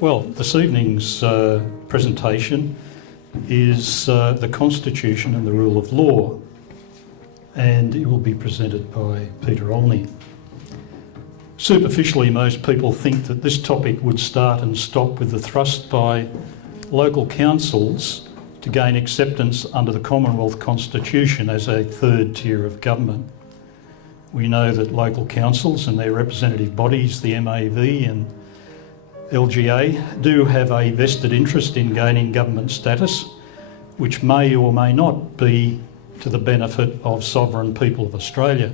Well, this evening's presentation is the Constitution and the Rule of Law, and it will be presented by Peter Olney. Superficially, most people think that this topic would start and stop with the thrust by local councils to gain acceptance under the Commonwealth Constitution as a third tier of government. We know that local councils and their representative bodies, the MAV and LGA, do have a vested interest in gaining government status, which may or may not be to the benefit of sovereign people of Australia.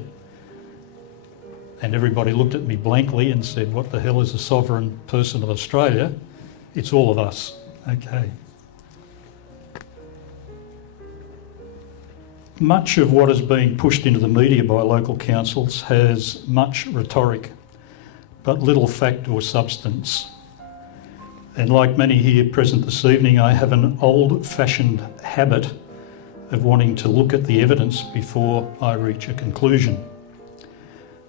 And everybody looked at me blankly and said, what the hell is a sovereign person of Australia? It's all of us. Okay. Much of what is being pushed into the media by local councils has much rhetoric, but little fact or substance. And like many here present this evening, I have an old-fashioned habit of wanting to look at the evidence before I reach a conclusion.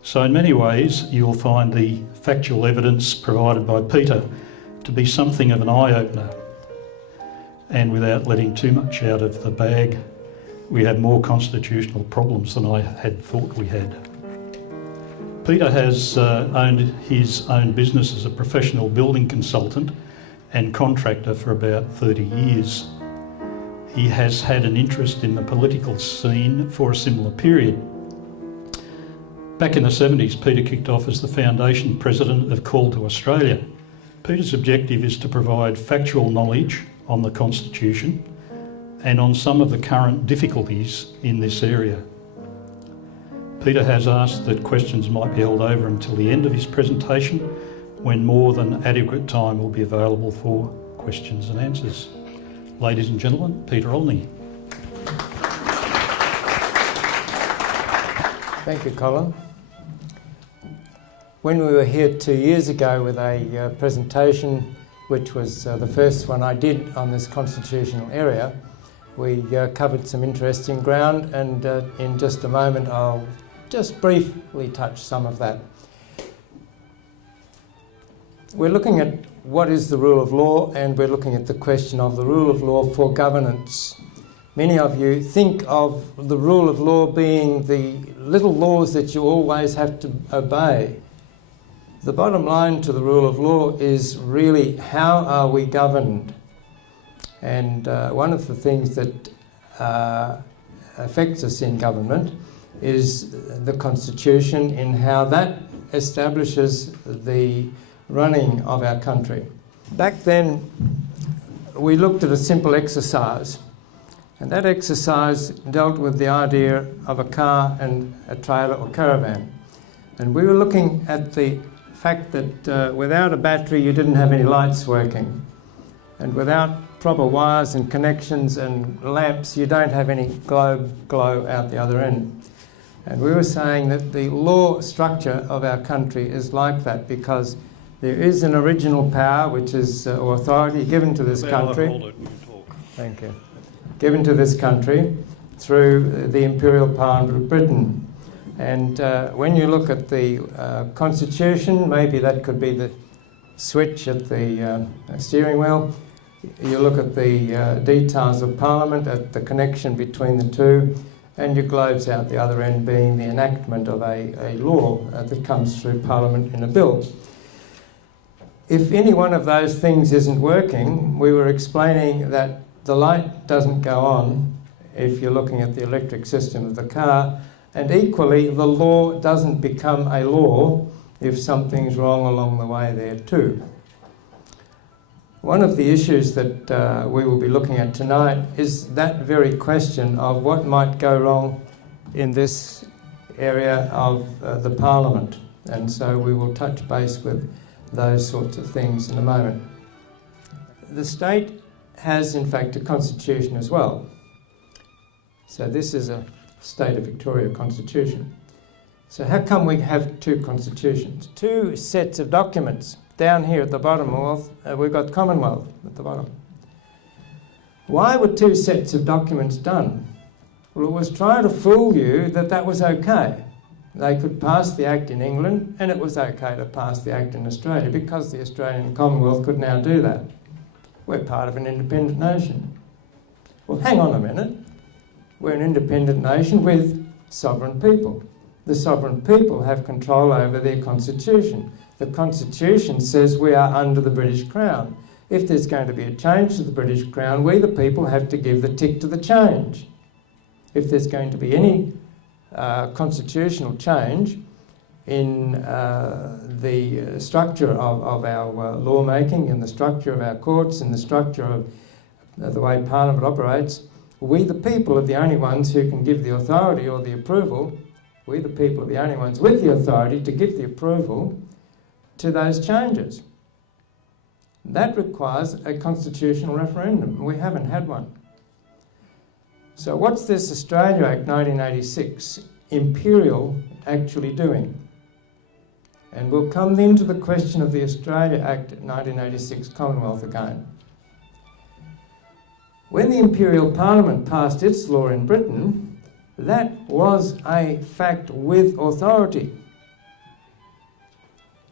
So in many ways, you'll find the factual evidence provided by Peter to be something of an eye-opener. And without letting too much out of the bag, we have more constitutional problems than I had thought we had. Peter has owned his own business as a professional building consultant and contractor for about 30 years. He has had an interest in the political scene for a similar period. Back in the 70s, Peter kicked off as the foundation president of Call to Australia. Peter's objective is to provide factual knowledge on the Constitution and on some of the current difficulties in this area. Peter has asked that questions might be held over until the end of his presentation, when more than adequate time will be available for questions and answers. Ladies and gentlemen, Peter Olney. Thank you, Colin. When we were here 2 years ago with a presentation, which was the first one I did on this constitutional area, we covered some interesting ground, and in just a moment I'll just briefly touch some of that. We're looking at what is the rule of law, and we're looking at the question of the rule of law for governance. Many of you think of the rule of law being the little laws that you always have to obey. The bottom line to the rule of law is really, how are we governed? And one of the things that affects us in government is the Constitution, in how that establishes the running of our country. Back then, we looked at a simple exercise, and that exercise dealt with the idea of a car and a trailer or caravan. And we were looking at the fact that without a battery you didn't have any lights working, and without proper wires and connections and lamps you don't have any glow out the other end. And we were saying that the law structure of our country is like that, because there is an original power, which is or authority given to this country. Thank you. Given to this country through the Imperial Parliament of Britain. And when you look at the Constitution, maybe that could be the switch at the steering wheel. You look at the details of Parliament, at the connection between the two, and your globes out the other end being the enactment of a law that comes through Parliament in a bill. If any one of those things isn't working, we were explaining that the light doesn't go on if you're looking at the electric system of the car, and equally the law doesn't become a law if something's wrong along the way there too. One of the issues that we will be looking at tonight is that very question of what might go wrong in this area of the Parliament, and so we will touch base with those sorts of things in a moment. The state has in fact a constitution as well. So this is a State of Victoria constitution. So how come we have two constitutions? Two sets of documents. Down here at the bottom, we've got Commonwealth at the bottom. Why were two sets of documents done? Well, it was trying to fool you that that was okay. They could pass the Act in England, and it was okay to pass the Act in Australia because the Australian Commonwealth could now do that. We're part of an independent nation. Well, hang on a minute. We're an independent nation with sovereign people. The sovereign people have control over their constitution. The constitution says we are under the British Crown. If there's going to be a change to the British Crown, we the people have to give the tick to the change. If there's going to be any constitutional change in the structure of our lawmaking, in the structure of our courts, in the structure of the way Parliament operates, we the people are the only ones who can give the authority or the approval. We the people are the only ones with the authority to give the approval to those changes. That requires a constitutional referendum. We haven't had one. So what's this Australia Act 1986 Imperial actually doing? And we'll come then to the question of the Australia Act 1986 Commonwealth again. When the Imperial Parliament passed its law in Britain, that was a fact with authority.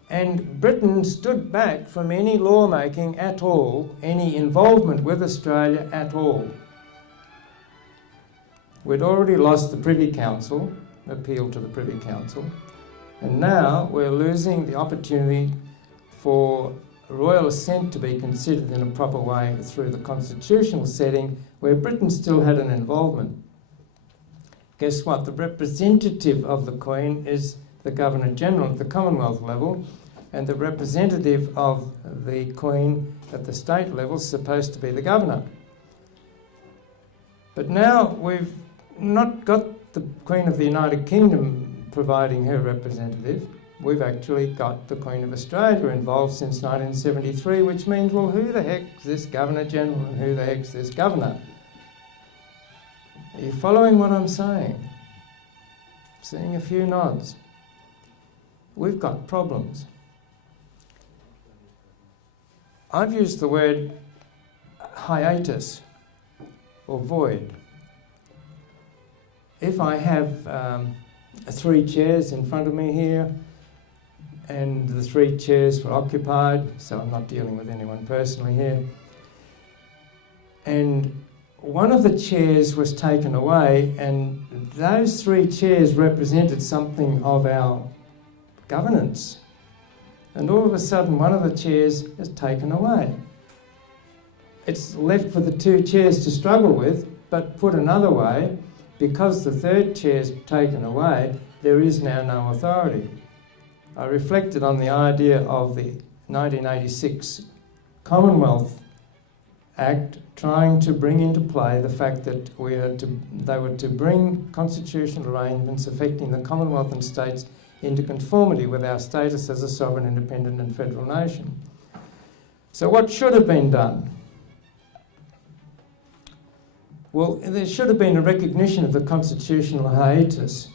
And Britain stood back from any lawmaking at all, any involvement with Australia at all. We'd already lost the Privy Council, appeal to the Privy Council, and now we're losing the opportunity for royal assent to be considered in a proper way through the constitutional setting where Britain still had an involvement. Guess what? The representative of the Queen is the Governor-General at the Commonwealth level, and the representative of the Queen at the state level is supposed to be the Governor. But now we've not got the Queen of the United Kingdom providing her representative. We've actually got the Queen of Australia involved since 1973, which means, well, who the heck's this Governor-General and who the heck's this Governor? Are you following what I'm saying? Seeing a few nods. We've got problems. I've used the word hiatus or void. If I have 3 chairs in front of me here, and the 3 chairs were occupied, so I'm not dealing with anyone personally here, and one of the chairs was taken away, and those 3 chairs represented something of our governance, and all of a sudden one of the chairs is taken away. It's left for the 2 chairs to struggle with, but put another way, because the 3rd chair's taken away, there is now no authority. I reflected on the idea of the 1986 Commonwealth Act trying to bring into play the fact that they were to bring constitutional arrangements affecting the Commonwealth and states into conformity with our status as a sovereign, independent and federal nation. So what should have been done? Well, there should have been a recognition of the constitutional hiatus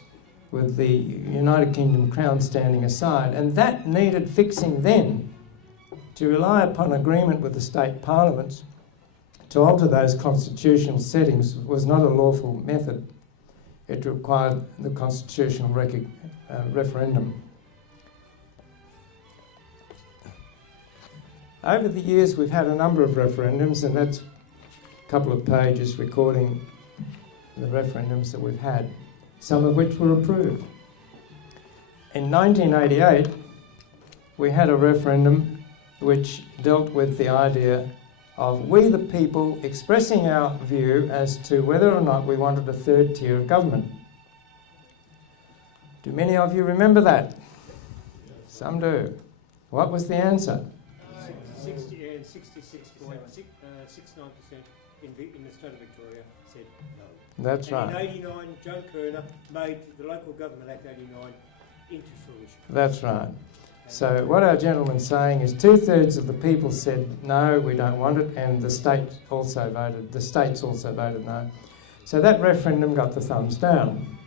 with the United Kingdom Crown standing aside, and that needed fixing then. To rely upon agreement with the state parliaments to alter those constitutional settings was not a lawful method. It required the constitutional referendum. Over the years we've had a number of referendums, and that's a couple of pages recording the referendums that we've had, some of which were approved. In 1988, we had a referendum which dealt with the idea of we the people expressing our view as to whether or not we wanted a 3rd tier of government. Do many of you remember that? Some do. What was the answer? 66.69% in the state of Victoria said no. That's right. In 89, Joe Kerner made the Local Government Act 89 into fruition. That's right. So what our gentleman's saying is 2/3 of the people said no, we don't want it, and the states also voted no. So that referendum got the thumbs down.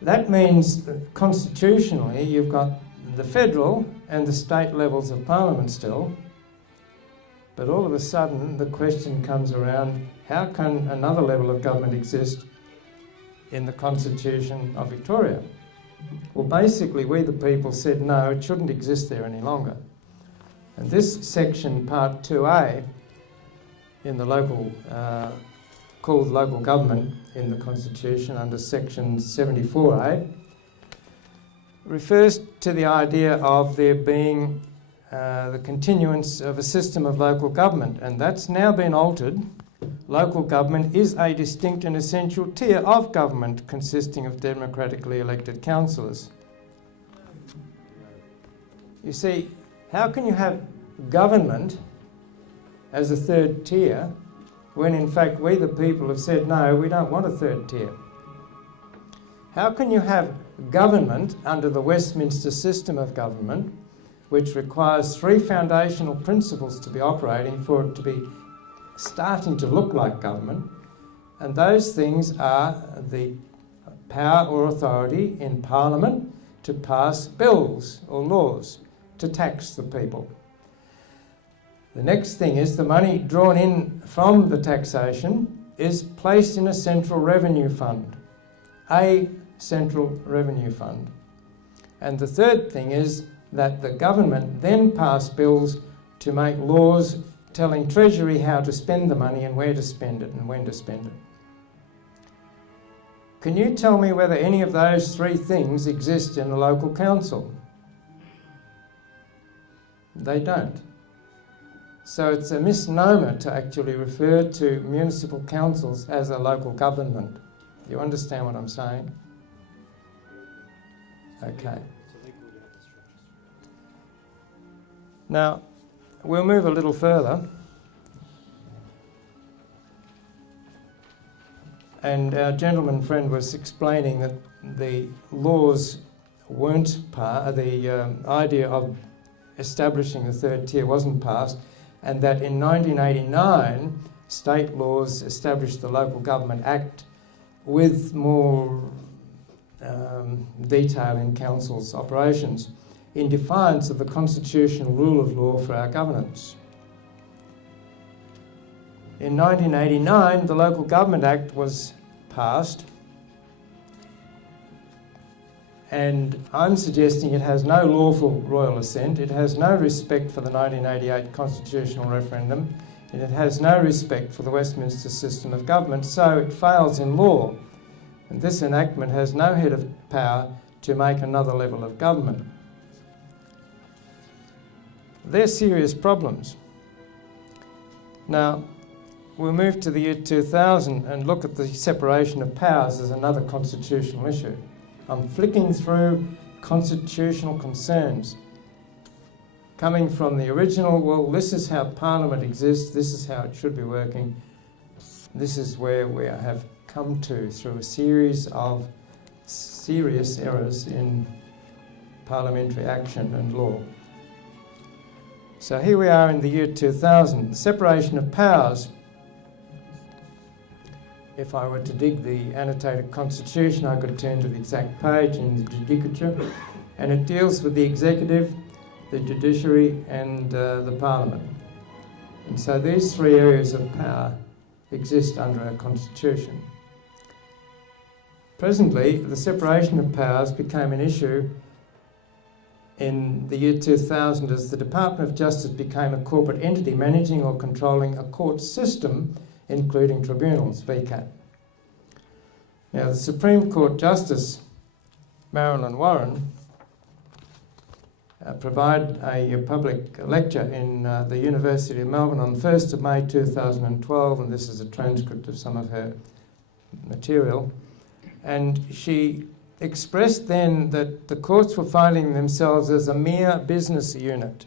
That means that constitutionally you've got the federal and the state levels of parliament still, but all of a sudden the question comes around, how can another level of government exist in the Constitution of Victoria? Well, basically, we the people said no, it shouldn't exist there any longer. And this section, Part 2A, in the local, called local government in the Constitution under Section 74A, refers to the idea of there being the continuance of a system of local government, and that's now been altered. Local government is a distinct and essential tier of government consisting of democratically elected councillors. You see, how can you have government as a third tier when in fact we the people have said no, we don't want a third tier? How can you have government under the Westminster system of government, which requires three foundational principles to be operating for it to be starting to look like government, and those things are the power or authority in Parliament to pass bills or laws to tax the people. The next thing is the money drawn in from the taxation is placed in a central revenue fund, a central revenue fund. And the third thing is that the government then pass bills to make laws telling Treasury how to spend the money and where to spend it and when to spend it. Can you tell me whether any of those three things exist in a local council? They don't. So it's a misnomer to actually refer to municipal councils as a local government. You understand what I'm saying? Okay. Now, we'll move a little further. And our gentleman friend was explaining that the laws weren't passed, the idea of establishing the third tier wasn't passed, and that in 1989 state laws established the Local Government Act with more detail in council's operations, in defiance of the constitutional rule of law for our governance. In 1989, the Local Government Act was passed, and I'm suggesting it has no lawful royal assent, it has no respect for the 1988 constitutional referendum, and it has no respect for the Westminster system of government, so it fails in law. And this enactment has no head of power to make another level of government. They're serious problems. Now, we'll move to the year 2000 and look at the separation of powers as another constitutional issue. I'm flicking through constitutional concerns, coming from the original, well, this is how Parliament exists, this is how it should be working, this is where we have come to through a series of serious errors in parliamentary action and law. So here we are in the year 2000, the separation of powers. If I were to dig the annotated constitution, I could turn to the exact page in the judicature, and it deals with the executive, the judiciary, and the parliament. And so these three areas of power exist under our constitution. Presently, the separation of powers became an issue in the year 2000 as the Department of Justice became a corporate entity managing or controlling a court system, including tribunals, VCAT. Now, the Supreme Court Justice, Marilyn Warren, provided a public lecture in the University of Melbourne on the 1st of May 2012, and this is a transcript of some of her material. And she expressed then that the courts were finding themselves as a mere business unit.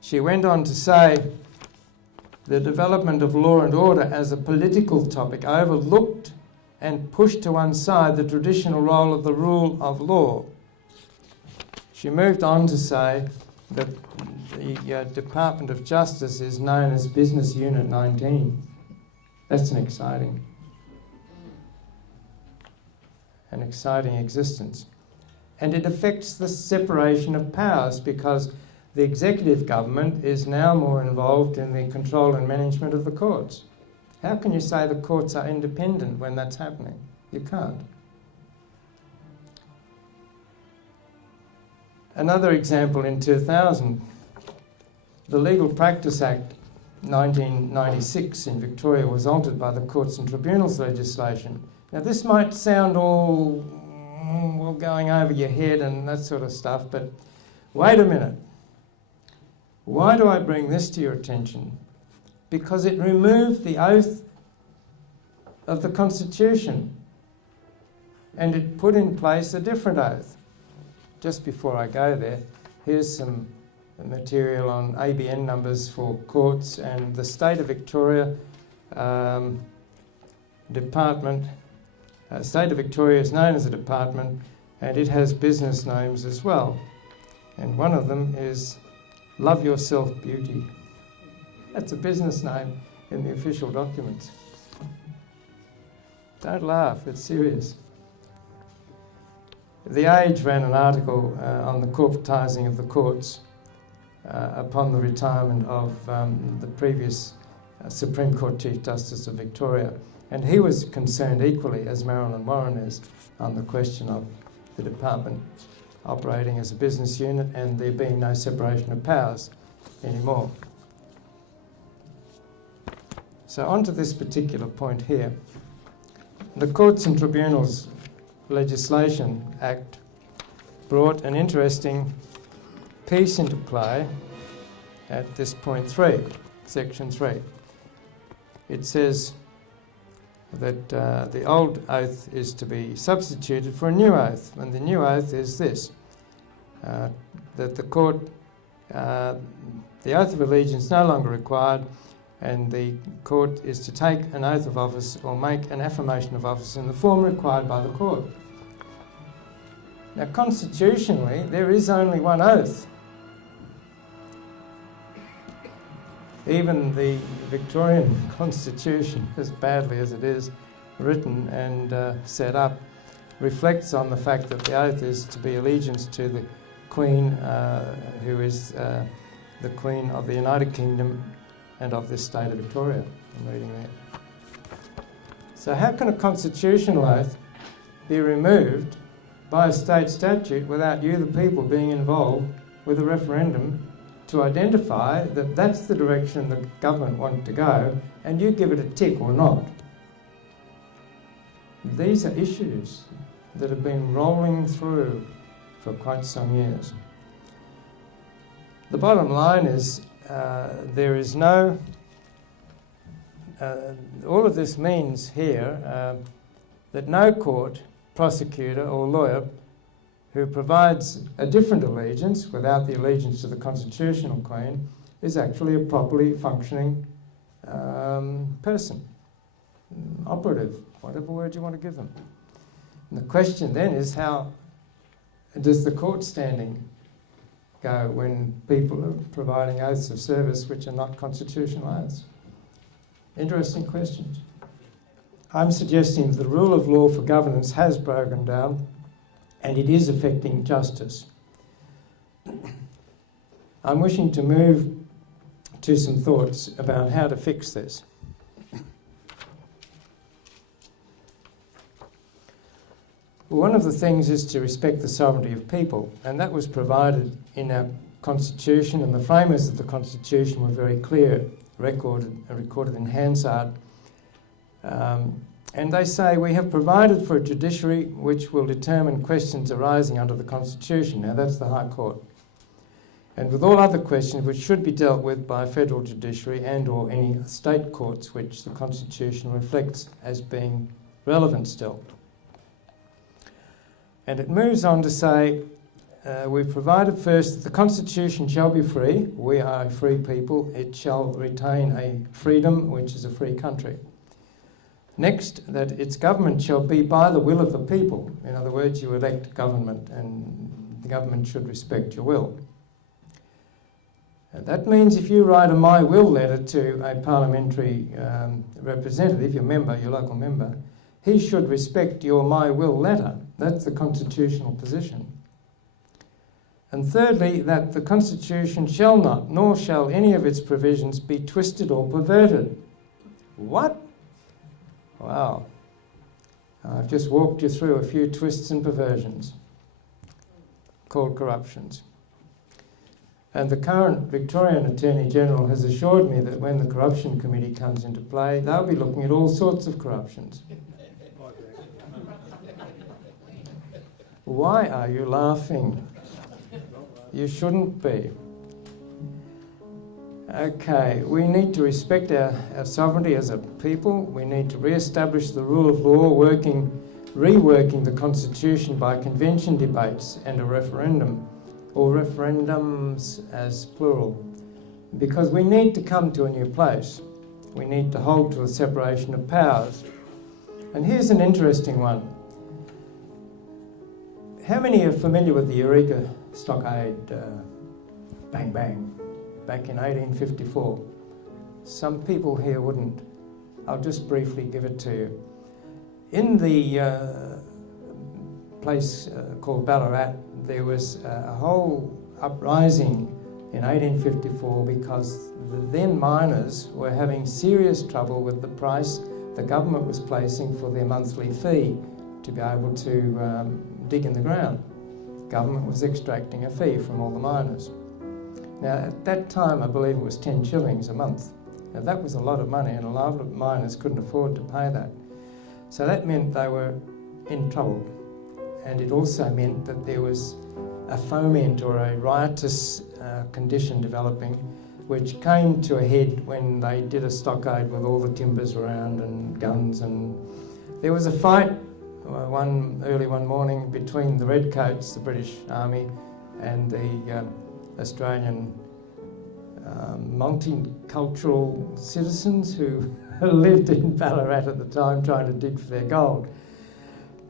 She went on to say the development of law and order as a political topic overlooked and pushed to one side the traditional role of the rule of law. She moved on to say that the Department of Justice is known as Business Unit 19. That's an exciting existence. And it affects the separation of powers because the executive government is now more involved in the control and management of the courts. How can you say the courts are independent when that's happening? You can't. Another example in 2000, the Legal Practice Act 1996 in Victoria was altered by the Courts and Tribunals legislation. Now this might sound all well, going over your head and that sort of stuff, but wait a minute. Why do I bring this to your attention? Because it removed the oath of the Constitution and it put in place a different oath. Just before I go there, here's some material on ABN numbers for courts and the State of Victoria department. State of Victoria is known as a department and it has business names as well. And one of them is Love Yourself Beauty. That's a business name in the official documents. Don't laugh, it's serious. The Age ran an article on the corporatising of the courts upon the retirement of the previous Supreme Court Chief Justice of Victoria. And he was concerned equally as Marilyn Warren is on the question of the department operating as a business unit and there being no separation of powers anymore. So on to this particular point here. The Courts and Tribunals Legislation Act brought an interesting piece into play at this point 3, section 3. It says that the old oath is to be substituted for a new oath, and the new oath is this, that the court, the oath of allegiance no longer required, and the court is to take an oath of office or make an affirmation of office in the form required by the court. Now, constitutionally, there is only one oath. Even the Victorian Constitution, as badly as it is written and set up, reflects on the fact that the oath is to be allegiance to the Queen, who is the Queen of the United Kingdom and of this state of Victoria. I'm reading that. So how can a constitutional oath be removed by a state statute without you, the people, being involved with a referendum to identify that that's the direction the government want to go and you give it a tick or not? These are issues that have been rolling through for quite some years. The bottom line is there is no... all of this means here that no court, prosecutor or lawyer who provides a different allegiance without the allegiance to the constitutional Queen is actually a properly functioning person, operative, whatever word you want to give them. And the question then is, how does the court standing go when people are providing oaths of service which are not constitutional oaths? Interesting questions. I'm suggesting that the rule of law for governance has broken down and it is affecting justice. I'm wishing to move to some thoughts about how to fix this. One of the things is to respect the sovereignty of people, and that was provided in our Constitution, and the framers of the Constitution were very clear, recorded in Hansard. And they say, we have provided for a judiciary which will determine questions arising under the Constitution. Now that's the High Court. And with all other questions which should be dealt with by a federal judiciary and or any state courts which the Constitution reflects as being relevant still. And it moves on to say, we've provided first that the Constitution shall be free. We are a free people. It shall retain a freedom, which is a free country. Next, that its government shall be by the will of the people. In other words, you elect government and the government should respect your will. And that means if you write a My Will letter to a parliamentary representative, your member, your local member, he should respect your My Will letter. That's the constitutional position. And thirdly, that the Constitution shall not, nor shall any of its provisions be twisted or perverted. What? Wow. I've just walked you through a few twists and perversions. called corruptions. And the current Victorian Attorney General has assured me that when the Corruption Committee comes into play, they'll be looking at all sorts of corruptions. Why are you laughing? You shouldn't be. Okay, we need to respect our sovereignty as a people. We need to re-establish the rule of law, reworking the Constitution by convention debates and a referendum, or referendums as plural, because we need to come to a new place. We need to hold to a separation of powers. And here's an interesting one. How many are familiar with the Eureka Stockade bang bang back in 1854? Some people here wouldn't. I'll just briefly give it to you. In the place called Ballarat, there was a whole uprising in 1854 because the then miners were having serious trouble with the price the government was placing for their monthly fee to be able to dig in the ground. Government was extracting a fee from all the miners. Now at that time I believe it was 10 shillings a month. Now that was a lot of money and a lot of miners couldn't afford to pay that. So that meant they were in trouble, and it also meant that there was a foment or a riotous condition developing, which came to a head when they did a stockade with all the timbers around and guns, and there was a fight early one morning between the Redcoats, the British Army, and the Australian multicultural citizens who lived in Ballarat at the time trying to dig for their gold.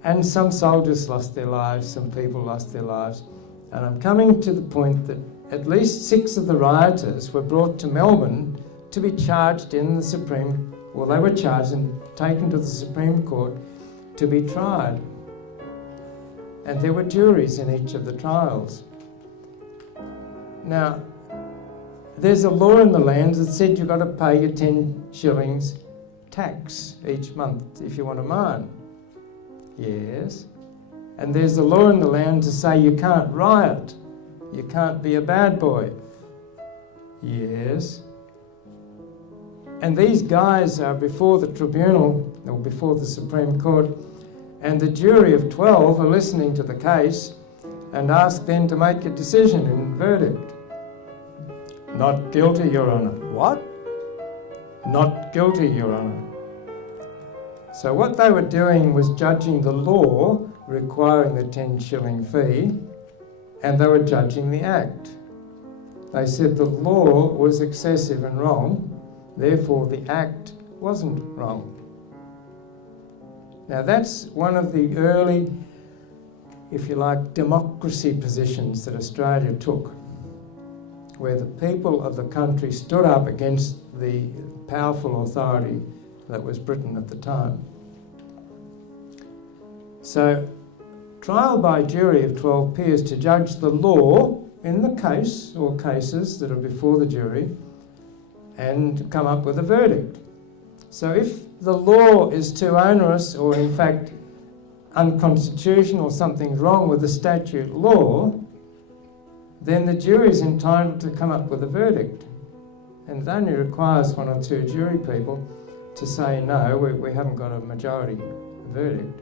And some soldiers lost their lives, some people lost their lives. And I'm coming to the point that at least 6 of the rioters were brought to Melbourne to be charged in the Supreme, well, they were charged and taken to the Supreme Court to be tried. And there were juries in each of the trials. Now, there's a law in the land that said you've got to pay your 10 shillings tax each month if you want to mine. Yes. And there's a law in the land to say you can't riot. You can't be a bad boy. Yes. And these guys are before the tribunal, or before the Supreme Court, and the jury of 12 are listening to the case and ask then to make a decision and verdict. Not guilty, Your Honour. What? Not guilty, Your Honour. So what they were doing was judging the law requiring the 10 shilling fee, and they were judging the act. They said the law was excessive and wrong, therefore the act wasn't wrong. Now that's one of the early, if you like, democracy positions that Australia took, where the people of the country stood up against the powerful authority that was Britain at the time. So, trial by jury of 12 peers to judge the law in the case or cases that are before the jury and come up with a verdict. So if the law is too onerous or in fact unconstitutional or something's wrong with the statute law, then the jury is entitled to come up with a verdict. And it only requires 1 or 2 jury people to say, no, we haven't got a majority verdict,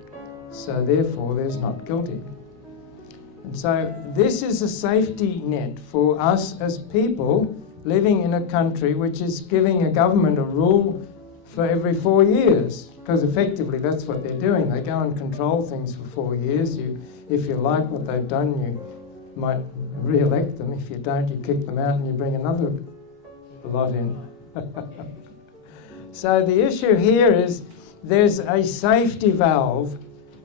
so therefore there's not guilty. And so this is a safety net for us as people living in a country which is giving a government a rule for every 4 years, because effectively that's what they're doing. They go and control things for 4 years. If you like what they've done, you might re-elect them. If you don't, you kick them out and you bring another lot in. So the issue here is there's a safety valve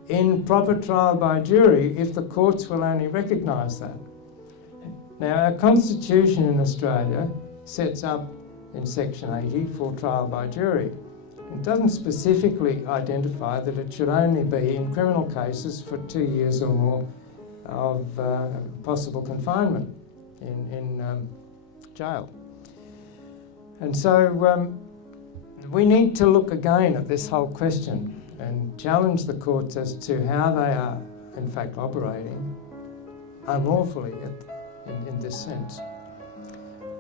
in proper trial by jury if the courts will only recognise that. Now, our constitution in Australia sets up in section 80 for trial by jury. It doesn't specifically identify that it should only be in criminal cases for 2 years or more of possible confinement in jail. And so we need to look again at this whole question and challenge the courts as to how they are in fact operating unlawfully in this sense.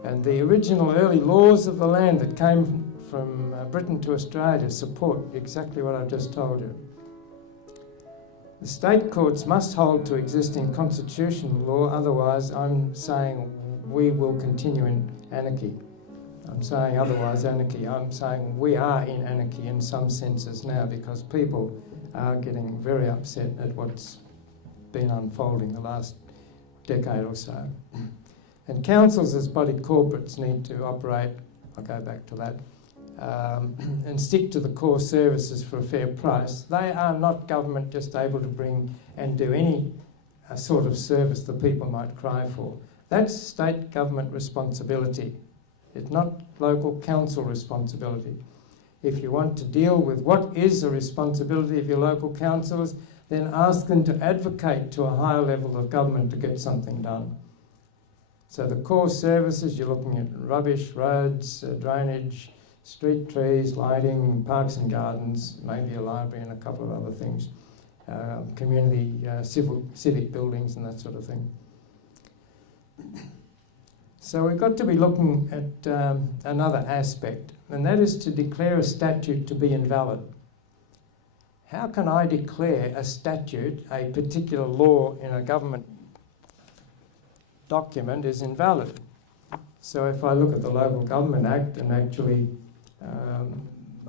And the original early laws of the land that came from Britain to Australia support exactly what I've just told you. The state courts must hold to existing constitutional law, otherwise I'm saying we will continue in anarchy. I'm saying otherwise anarchy. I'm saying we are in anarchy in some senses now because people are getting very upset at what's been unfolding the last decade or so. And councils as body corporates need to operate, I'll go back to that, and stick to the core services for a fair price. They are not government just able to bring and do any sort of service that people might cry for. That's state government responsibility. It's not local council responsibility. If you want to deal with what is the responsibility of your local councillors, then ask them to advocate to a higher level of government to get something done. So the core services, you're looking at rubbish, roads, drainage, street trees, lighting, parks and gardens, maybe a library and a couple of other things, community, civic buildings and that sort of thing. So we've got to be looking at another aspect, and that is to declare a statute to be invalid. How can I declare a statute, a particular law in a government document is invalid? So if I look at the Local Government Act and actually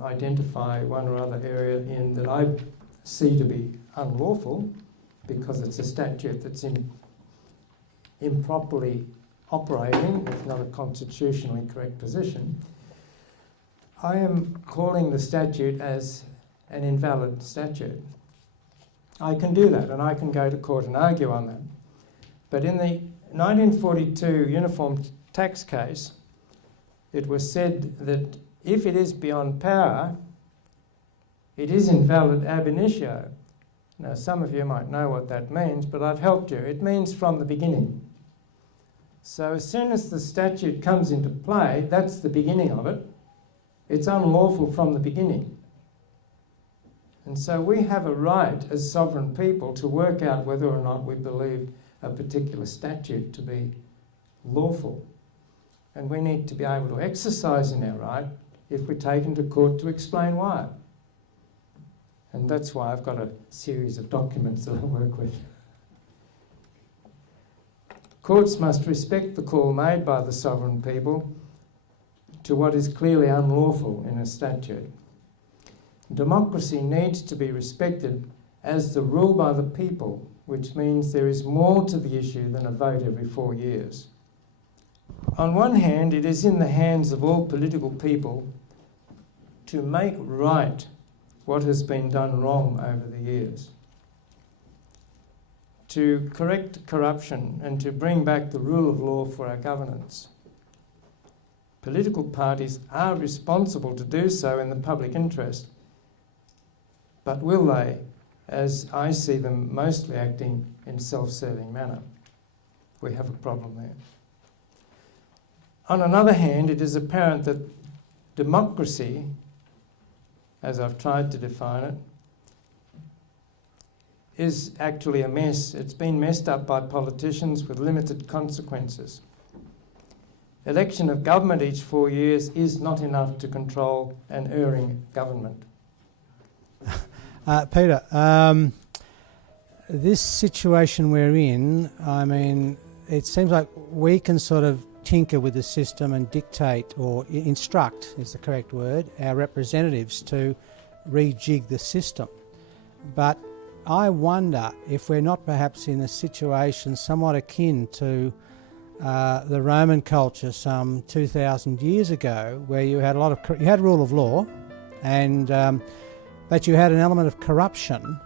identify one or other area in that I see to be unlawful because it's a statute that's improperly operating, it's not a constitutionally correct position, I am calling the statute as an invalid statute. I can do that and I can go to court and argue on that. But in the 1942 Uniform Tax case, it was said that if it is beyond power, it is invalid ab initio. Now, some of you might know what that means, but I've helped you. It means from the beginning. So as soon as the statute comes into play, that's the beginning of it. It's unlawful from the beginning. And so we have a right as sovereign people to work out whether or not we believe a particular statute to be lawful. And we need to be able to exercise in our right if we're taken to court to explain why. And that's why I've got a series of documents that I work with. Courts must respect the call made by the sovereign people to what is clearly unlawful in a statute. Democracy needs to be respected as the rule by the people, which means there is more to the issue than a vote every 4 years. On one hand, it is in the hands of all political people to make right what has been done wrong over the years, to correct corruption and to bring back the rule of law for our governance. Political parties are responsible to do so in the public interest, but will they, as I see them mostly acting in self-serving manner? We have a problem there. On another hand, it is apparent that democracy, as I've tried to define it, is actually a mess. It's been messed up by politicians with limited consequences. Election of government each 4 years is not enough to control an erring government. Peter, this situation we're in, I mean, it seems like we can sort of tinker with the system and dictate, or instruct is the correct word, our representatives to rejig the system. But I wonder if we're not perhaps in a situation somewhat akin to the Roman culture some 2,000 years ago, where you had a lot of you had rule of law, and but you had an element of corruption,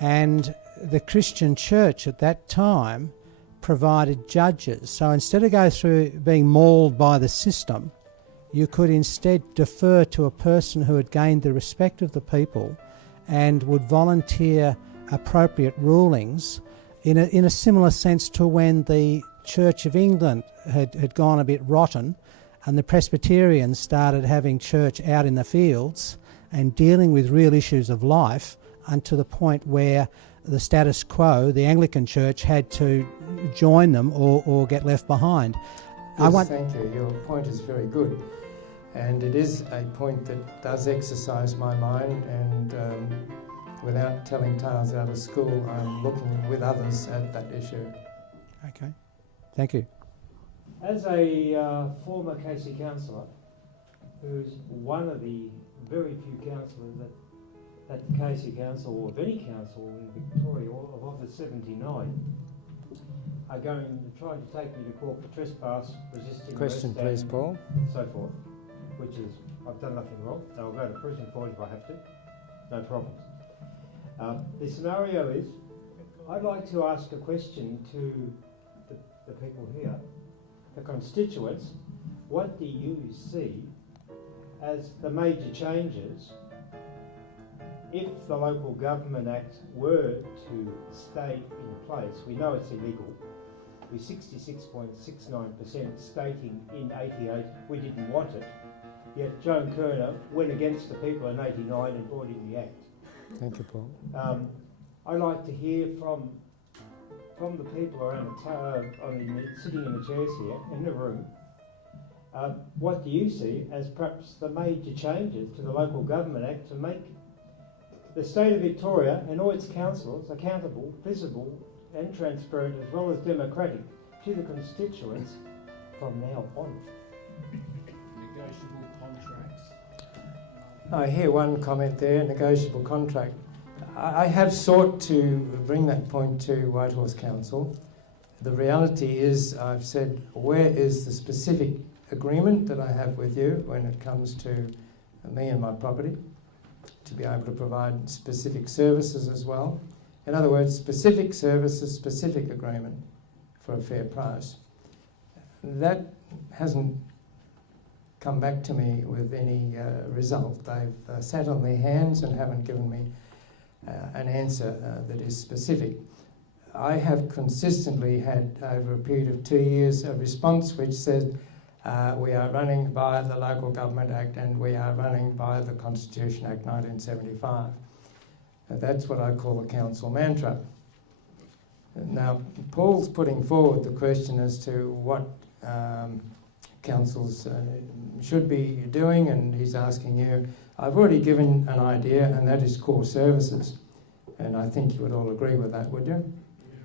and the Christian church at that time provided judges. So instead of go through being mauled by the system, you could instead defer to a person who had gained the respect of the people and would volunteer appropriate rulings in a similar sense to when the Church of England had gone a bit rotten and the Presbyterians started having church out in the fields and dealing with real issues of life unto the point where the status quo, the Anglican Church, had to join them or get left behind. Yes, thank you. Your point is very good. And it is a point that does exercise my mind, and without telling tales out of school, I'm looking with others at that issue. Okay, thank you. As a former Casey councillor, who's one of the very few councillors at the Casey Council, or of any council in Victoria, of the 79, are going to try to take me to court for trespass, resisting Question, arrest, please, Paul. and so forth, which is, I've done nothing wrong, and I'll go to prison for it if I have to, no problems. The scenario is, I'd like to ask a question to the people here, the constituents. What do you see as the major changes if the Local Government Act were to stay in place? We know it's illegal. With 66.69% stating in 88 we didn't want it, yet Joan Kerner went against the people in 89 and brought in the Act. Thank you, Paul. I'd like to hear from the people around sitting in the chairs here in the room. What do you see as perhaps the major changes to the Local Government Act to make the state of Victoria and all its councils accountable, visible and transparent, as well as democratic, to the constituents from now on? Negotiable contracts. I hear one comment there, negotiable contract. I have sought to bring that point to Whitehorse Council. The reality is, I've said, where is the specific agreement that I have with you when it comes to me and my property, to be able to provide specific services as well. In other words, specific services, specific agreement for a fair price. That hasn't come back to me with any result. They've sat on their hands and haven't given me an answer that is specific. I have consistently had, over a period of 2 years, a response which said we are running by the Local Government Act and we are running by the Constitution Act 1975. That's what I call a council mantra. Now, Paul's putting forward the question as to what councils should be doing, and he's asking you. I've already given an idea, and that is core services. And I think you would all agree with that, would you?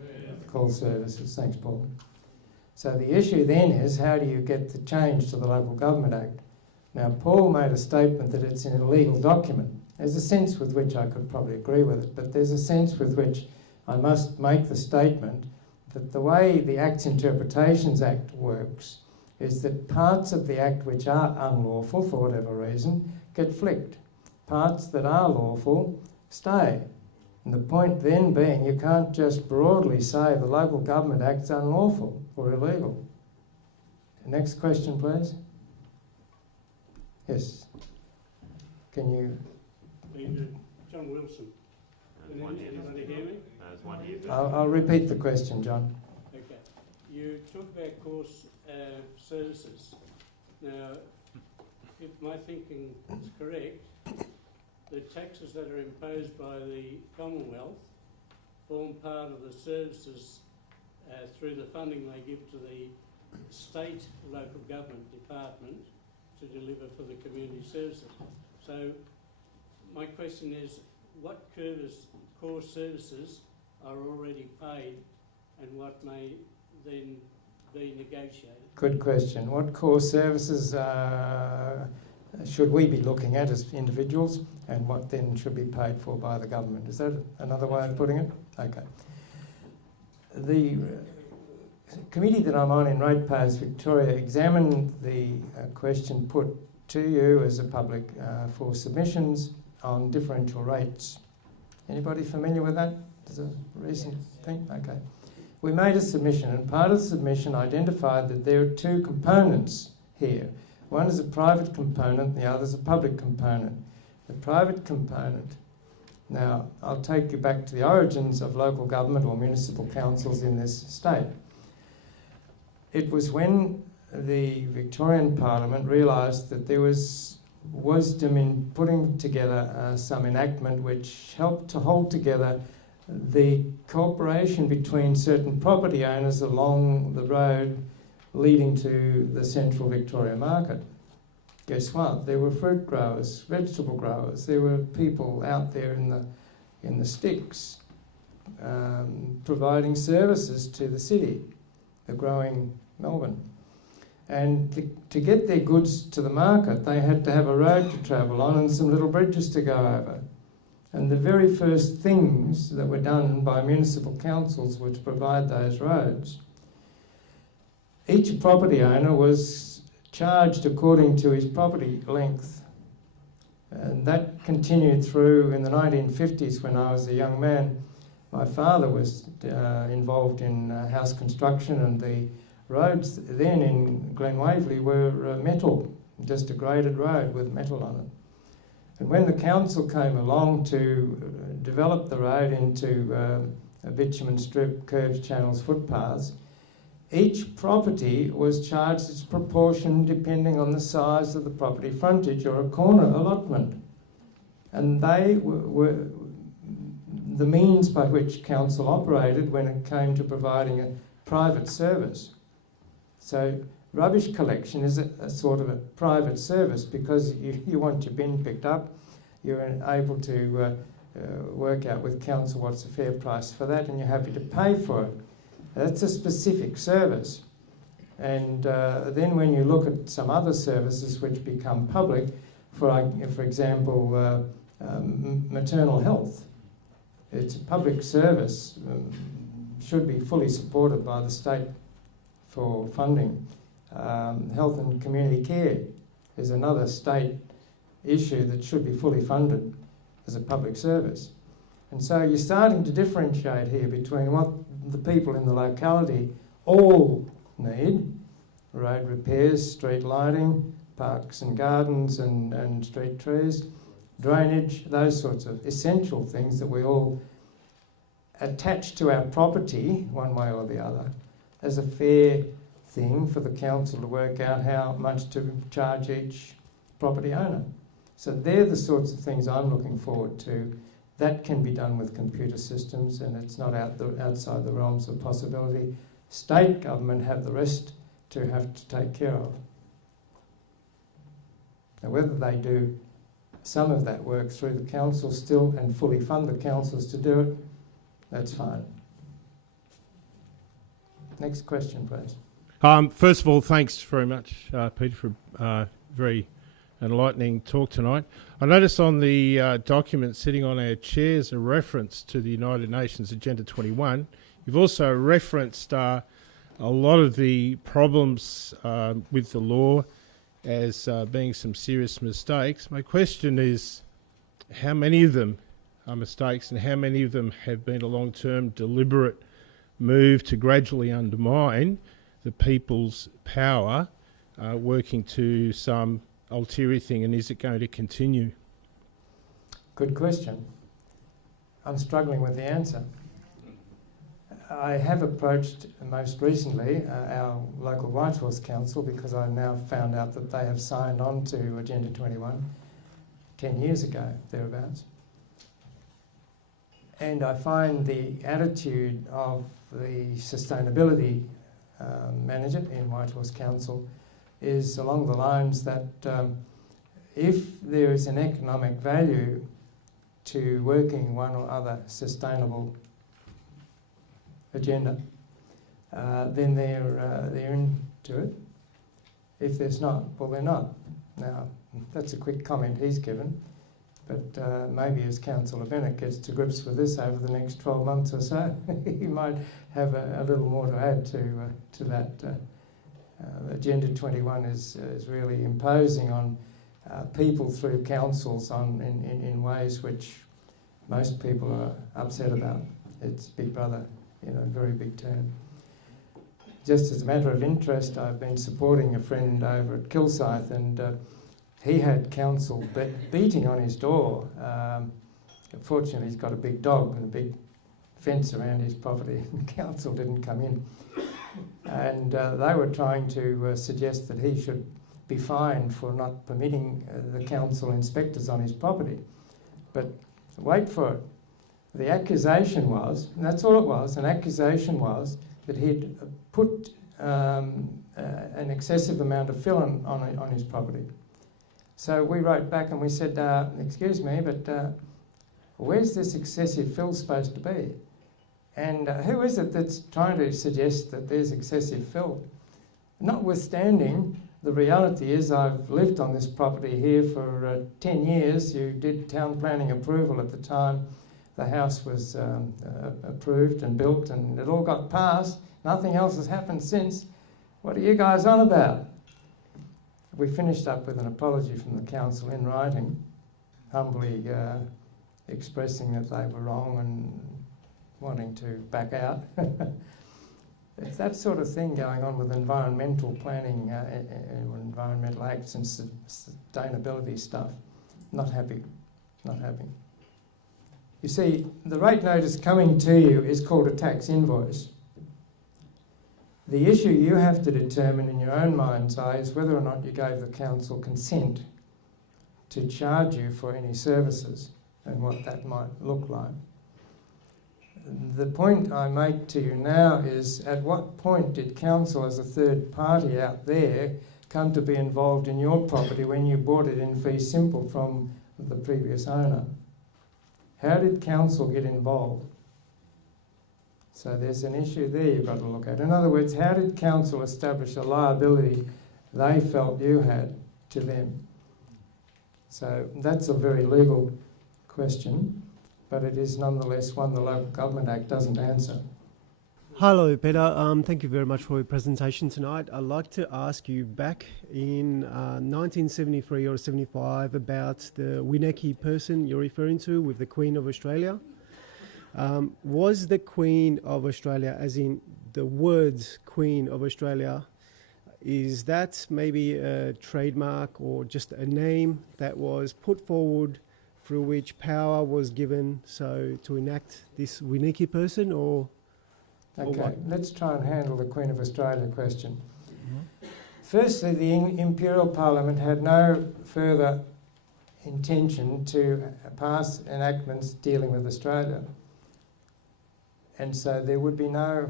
Yeah. Core services. Thanks, Paul. So the issue then is, how do you get the change to the Local Government Act? Now, Paul made a statement that it's an illegal document. There's a sense with which I could probably agree with it, but there's a sense with which I must make the statement that the way the Acts Interpretations Act works is that parts of the Act which are unlawful, for whatever reason, get flicked. Parts that are lawful stay. And the point then being, you can't just broadly say the Local Government Act's unlawful or illegal. Next question, please. Yes. Can you... John Wilson. Anybody hear me? There's one here. I'll repeat the question, John. Okay. You talk about course services. Now, if my thinking is correct, the taxes that are imposed by the Commonwealth form part of the services through the funding they give to the state local government department to deliver for the community services. So my question is, what core services are already paid and what may then be negotiated? Good question. What core services should we be looking at as individuals, and what then should be paid for by the government? Is that another way of putting it? Okay. The committee that I'm on in Ratepayers Victoria examined the question put to you as a public for submissions on differential rates. Anybody familiar with that? Is a recent thing? Okay. We made a submission, and part of the submission identified that there are two components here. One is a private component, the other is a public component. The private component, now I'll take you back to the origins of local government or municipal councils in this state. It was when the Victorian Parliament realised that there was wisdom in putting together some enactment which helped to hold together the cooperation between certain property owners along the road leading to the central Victoria market. Guess what? There were fruit growers, vegetable growers. There were people out there in the sticks providing services to the city, the growing Melbourne. And to get their goods to the market, they had to have a road to travel on and some little bridges to go over. And the very first things that were done by municipal councils were to provide those roads. Each property owner was charged according to his property length. And that continued through in the 1950s when I was a young man. My father was involved in house construction, and the roads then in Glen Waverley were metal, just a graded road with metal on it. And when the council came along to develop the road into a bitumen strip, curves, channels, footpaths, each property was charged its proportion depending on the size of the property frontage or a corner allotment. And they were the means by which council operated when it came to providing a private service. So rubbish collection is a sort of a private service because you want your bin picked up, you're able to work out with council what's a fair price for that, and you're happy to pay for it. That's a specific service. And then when you look at some other services which become public, for example, maternal health, it's a public service, should be fully supported by the state for funding. Health and community care is another state issue that should be fully funded as a public service. And so you're starting to differentiate here between what the people in the locality all need: road repairs, street lighting, parks and gardens and street trees, drainage, those sorts of essential things that we all attach to our property one way or the other as a fair thing for the council to work out how much to charge each property owner. So they're the sorts of things I'm looking forward to. That can be done with computer systems, and it's not outside the realms of possibility. State government have the rest to have to take care of. Now, whether they do some of that work through the council still and fully fund the councils to do it, that's fine. Next question, please. First of all, thanks very much, Peter, for very enlightening talk tonight. I noticed on the document sitting on our chairs a reference to the United Nations Agenda 21. You've also referenced a lot of the problems with the law as being some serious mistakes. My question is, how many of them are mistakes and how many of them have been a long-term deliberate move to gradually undermine the people's power working to some ulterior thing, and is it going to continue? Good question. I'm struggling with the answer. I have approached most recently our local Whitehorse Council because I now found out that they have signed on to Agenda 21 10 years ago, thereabouts. And I find the attitude of the sustainability manager in Whitehorse Council is along the lines that if there is an economic value to working one or other sustainable agenda, then they're into it. If there's not, well, they're not. Now, that's a quick comment he's given, but maybe as Councillor Bennett gets to grips with this over the next 12 months or so, he might have a little more to add to that. Agenda 21 is really imposing on people through councils in ways which most people are upset about. It's Big Brother, very big term. Just as a matter of interest, I've been supporting a friend over at Kilsyth, and he had council beating on his door. Fortunately, he's got a big dog and a big fence around his property, and the council didn't come in. And they were trying to suggest that he should be fined for not permitting the council inspectors on his property. But wait for it. The accusation was, and that's all it was, an accusation was that he'd put an excessive amount of fill on his property. So we wrote back and we said, excuse me, but where's this excessive fill supposed to be? And who is it that's trying to suggest that there's excessive fill? Notwithstanding, the reality is I've lived on this property here for 10 years. You did town planning approval at the time. The house was approved and built and it all got passed. Nothing else has happened since. What are you guys on about? We finished up with an apology from the council in writing, humbly expressing that they were wrong and wanting to back out. It's that sort of thing going on with environmental planning, environmental acts and sustainability stuff. Not happy, not happy. You see, the rate notice coming to you is called a tax invoice. The issue you have to determine in your own mind's eye is whether or not you gave the council consent to charge you for any services and what that might look like. The point I make to you now is, at what point did council as a third party out there come to be involved in your property when you bought it in fee simple from the previous owner? How did council get involved? So there's an issue there you've got to look at. In other words, how did council establish a liability they felt you had to them? So that's a very legal question, but it is nonetheless one the Local Government Act doesn't answer. Hello, Peter. Thank you very much for your presentation tonight. I'd like to ask you, back in 1973 or 75, about the Wineki person you're referring to with the Queen of Australia. Was the Queen of Australia, as in the words Queen of Australia, is that maybe a trademark or just a name that was put forward through which power was given so to enact this Wineki person, or Okay, let's try and handle the Queen of Australia question. Firstly, the Imperial Parliament had no further intention to pass enactments dealing with Australia. And so there would be no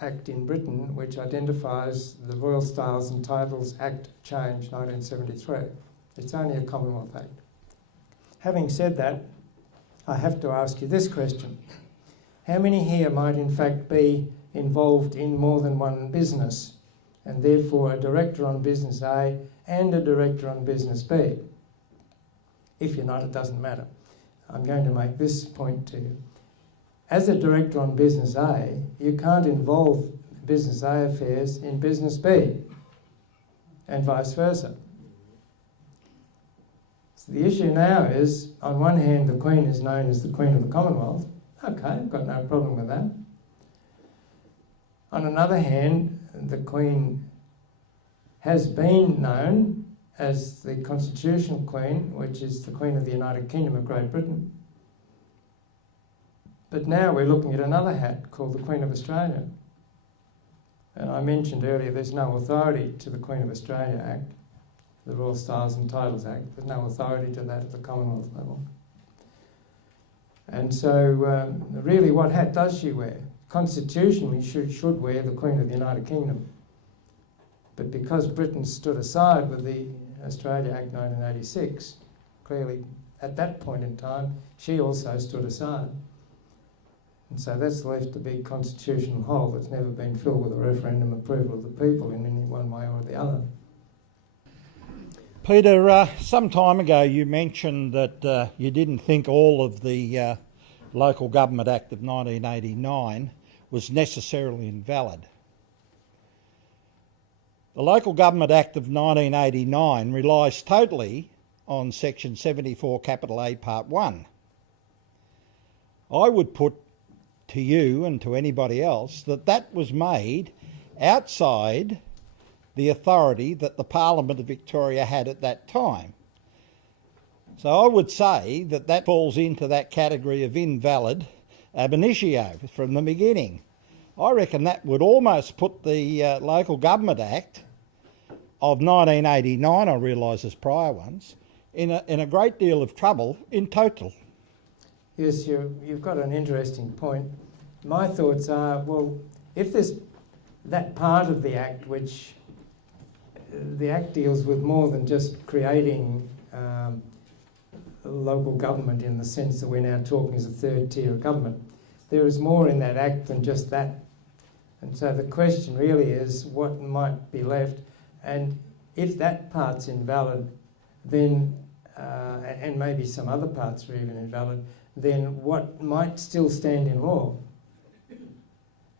act in Britain which identifies the Royal Styles and Titles Act change 1973. It's only a Commonwealth Act. Having said that, I have to ask you this question. How many here might in fact be involved in more than one business, and therefore a director on business A and a director on business B? If you're not, it doesn't matter. I'm going to make this point to you. As a director on business A, you can't involve business A affairs in business B, and vice versa. So the issue now is, on one hand, the Queen is known as the Queen of the Commonwealth. Okay, I've got no problem with that. On another hand, the Queen has been known as the Constitutional Queen, which is the Queen of the United Kingdom of Great Britain. But now we're looking at another hat called the Queen of Australia. And I mentioned earlier there's no authority to the Queen of Australia Act, the Royal Styles and Titles Act. There's no authority to that at the Commonwealth level. And so really what hat does she wear? Constitutionally she should wear the Queen of the United Kingdom. But because Britain stood aside with the Australia Act 1986, clearly at that point in time she also stood aside. And so that's left a big constitutional hole that's never been filled with a referendum approval of the people in any one way or the other. Peter, some time ago you mentioned that you didn't think all of the Local Government Act of 1989 was necessarily invalid. The Local Government Act of 1989 relies totally on Section 74 capital A Part 1. I would put to you and to anybody else that that was made outside the authority that the Parliament of Victoria had at that time. So I would say that that falls into that category of invalid ab initio from the beginning. I reckon that would almost put the Local Government Act of 1989, I realise as prior ones, in a great deal of trouble in total. Yes, you've got an interesting point. My thoughts are, well, if there's that part of the Act which the Act deals with more than just creating local government in the sense that we're now talking as a third tier of government. There is more in that Act than just that. And so the question really is what might be left, and if that part's invalid, then, and maybe some other parts are even invalid, then what might still stand in law?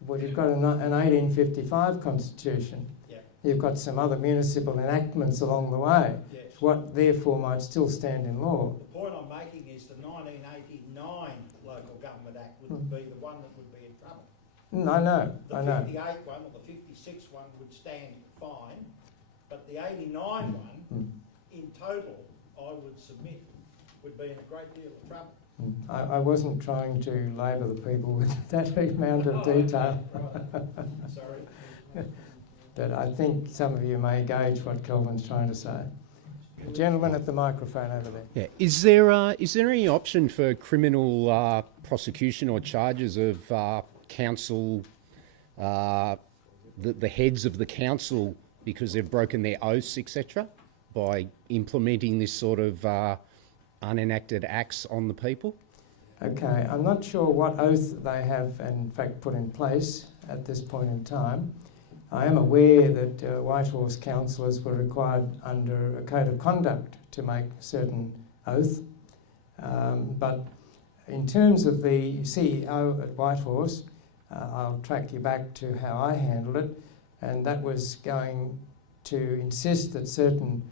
Well, you've got an 1855 constitution. Yeah. You've got some other municipal enactments along the way. Yes. What therefore might still stand in law. The point I'm making is the 1989 Local Government Act would be the one that would be in trouble. I know, The I know. 58 one or the 56 one would stand fine, but the 89 one, in total, I would submit, would be in a great deal of trouble. I wasn't trying to labour the people with that amount of detail. Right. Sorry. But I think some of you may gauge what Kelvin's trying to say. The gentleman at the microphone over there. Yeah. Is there any option for criminal prosecution or charges of council, the heads of the council because they've broken their oaths, etc., by implementing this sort of unenacted acts on the people? Okay, I'm not sure what oath they have in fact put in place at this point in time. I am aware that Whitehorse councillors were required under a code of conduct to make a certain oath, but in terms of the CEO at Whitehorse, I'll track you back to how I handled it, and that was going to insist that certain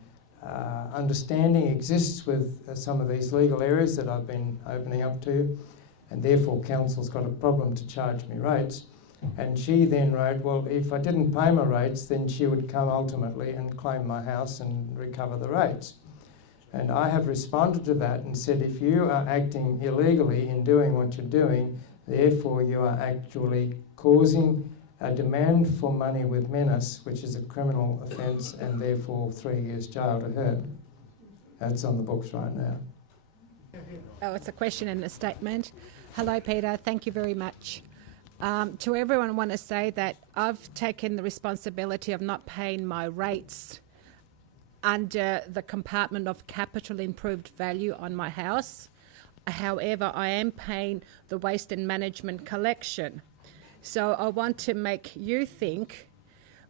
understanding exists with some of these legal areas that I've been opening up to, and therefore council's got a problem to charge me rates. And she then wrote, well, if I didn't pay my rates, then she would come ultimately and claim my house and recover the rates. And I have responded to that and said, if you are acting illegally in doing what you're doing, therefore you are actually causing a demand for money with menace, which is a criminal offence, and therefore 3 years jail to her. That's on the books right now. Oh, it's a question and a statement. Hello, Peter. Thank you very much. To everyone, I want to say that I've taken the responsibility of not paying my rates under the compartment of capital improved value on my house. However, I am paying the waste and management collection. So I want to make you think,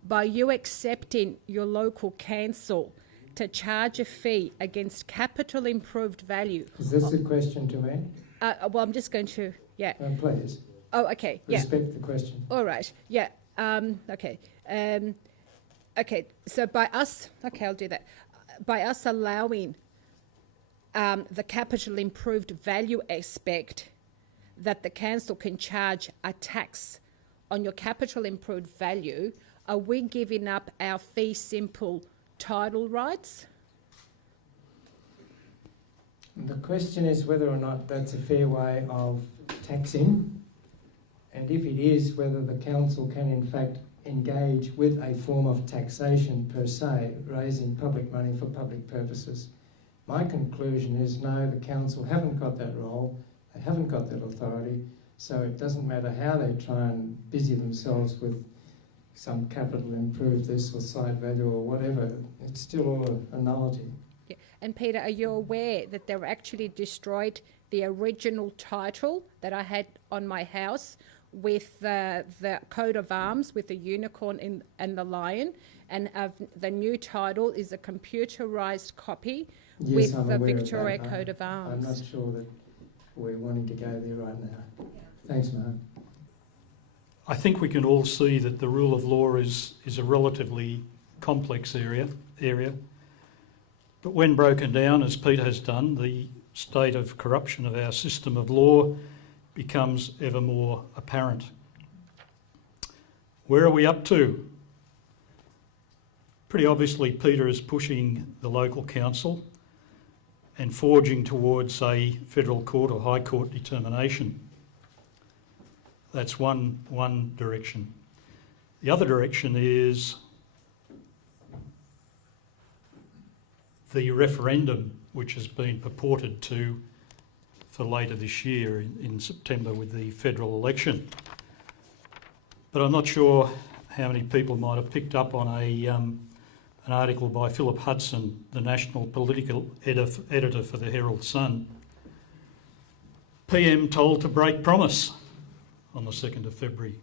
by you accepting your local council to charge a fee against capital improved value. Is this a question to me? Well, I'm just going to, yeah. Please. Oh, okay, yeah. Respect the question. All right, yeah, okay. Okay, so by us, okay, I'll do that. By us allowing the capital improved value aspect, that the council can charge a tax on your capital improved value, are we giving up our fee simple title rights? The question is whether or not that's a fair way of taxing, and if it is, whether the council can in fact engage with a form of taxation per se, raising public money for public purposes. My conclusion is no, the council haven't got that role, they haven't got that authority, so it doesn't matter how they try and busy themselves with some capital improve this or side value or whatever, it's still all a nullity. Yeah. And Peter, are you aware that they were actually destroyed the original title that I had on my house with the coat of arms with the unicorn and the lion, and the new title is a computerised copy with the Victoria coat of arms. I'm not sure that we're wanting to go there right now. Thanks, Mark. I think we can all see that the rule of law is a relatively complex area. But when broken down, as Peter has done, the state of corruption of our system of law becomes ever more apparent. Where are we up to? Pretty obviously, Peter is pushing the local council and forging towards a federal court or high court determination. That's one direction. The other direction is the referendum which has been purported to for later this year in September with the federal election. But I'm not sure how many people might have picked up on an article by Philip Hudson, the national political editor for the Herald Sun. PM told to break promise on the 2nd of February.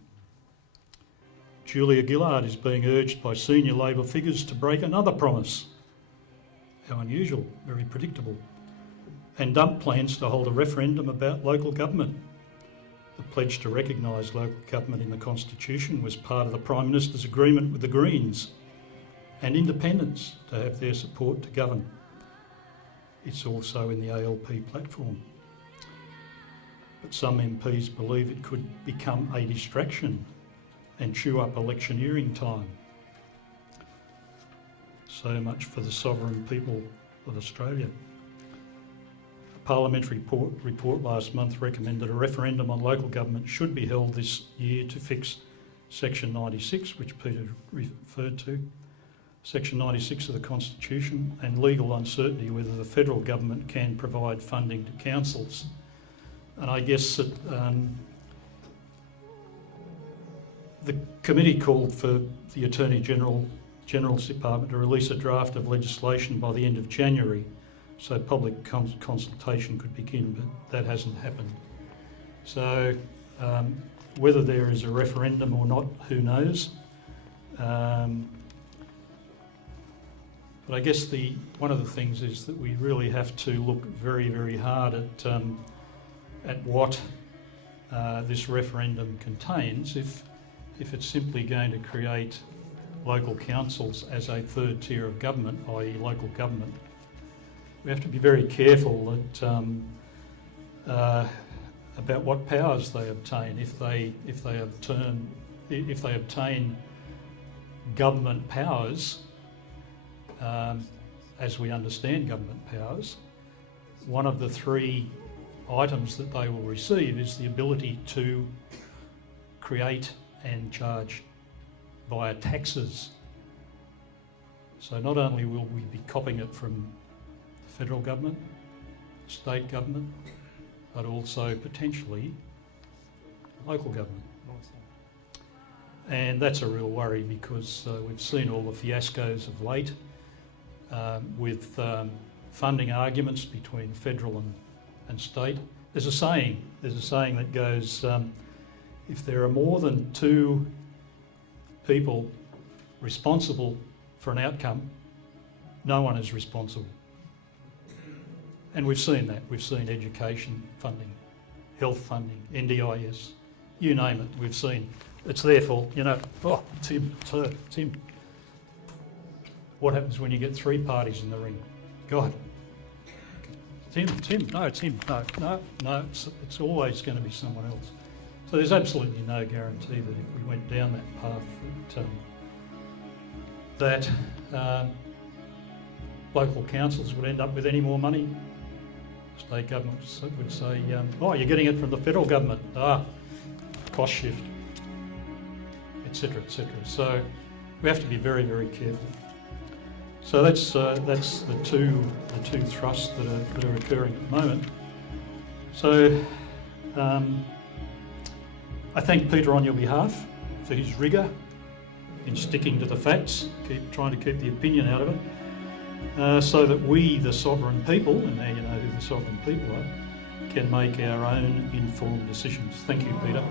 Julia Gillard is being urged by senior Labor figures to break another promise. How unusual, very predictable. And dump plans to hold a referendum about local government. The pledge to recognise local government in the Constitution was part of the Prime Minister's agreement with the Greens and independents to have their support to govern. It's also in the ALP platform. But some MPs believe it could become a distraction and chew up electioneering time. So much for the sovereign people of Australia. A parliamentary report last month recommended a referendum on local government should be held this year to fix Section 96, which Peter referred to, Section 96 of the Constitution, and legal uncertainty whether the federal government can provide funding to councils. And I guess that the committee called for the Attorney General's Department to release a draft of legislation by the end of January so public consultation could begin, but that hasn't happened. So whether there is a referendum or not, who knows? But I guess one of the things is that we really have to look very, very hard at what this referendum contains. If it's simply going to create local councils as a third tier of government, i.e. local government, we have to be very careful about what powers they obtain. If they obtain government powers, as we understand government powers, one of the three items that they will receive is the ability to create and charge via taxes. So not only will we be copying it from the federal government, state government, but also potentially local government. And that's a real worry because we've seen all the fiascos of late with funding arguments between federal and state. There's a saying that goes, if there are more than two people responsible for an outcome, no one is responsible. And we've seen that. We've seen education funding, health funding, NDIS, you name it, we've seen. It's their fault, oh, Tim. What happens when you get three parties in the ring? God. Tim, no, it's him. No, it's always going to be someone else. So there's absolutely no guarantee that if we went down that path that local councils would end up with any more money. State governments would say, oh, you're getting it from the federal government. Cost shift, etc., etc. So we have to be very, very careful. So that's the two thrusts that are occurring at the moment. So I thank Peter on your behalf for his rigour in sticking to the facts, trying to keep the opinion out of it, so that we, the sovereign people, and now you know who the sovereign people are, can make our own informed decisions. Thank you, Peter.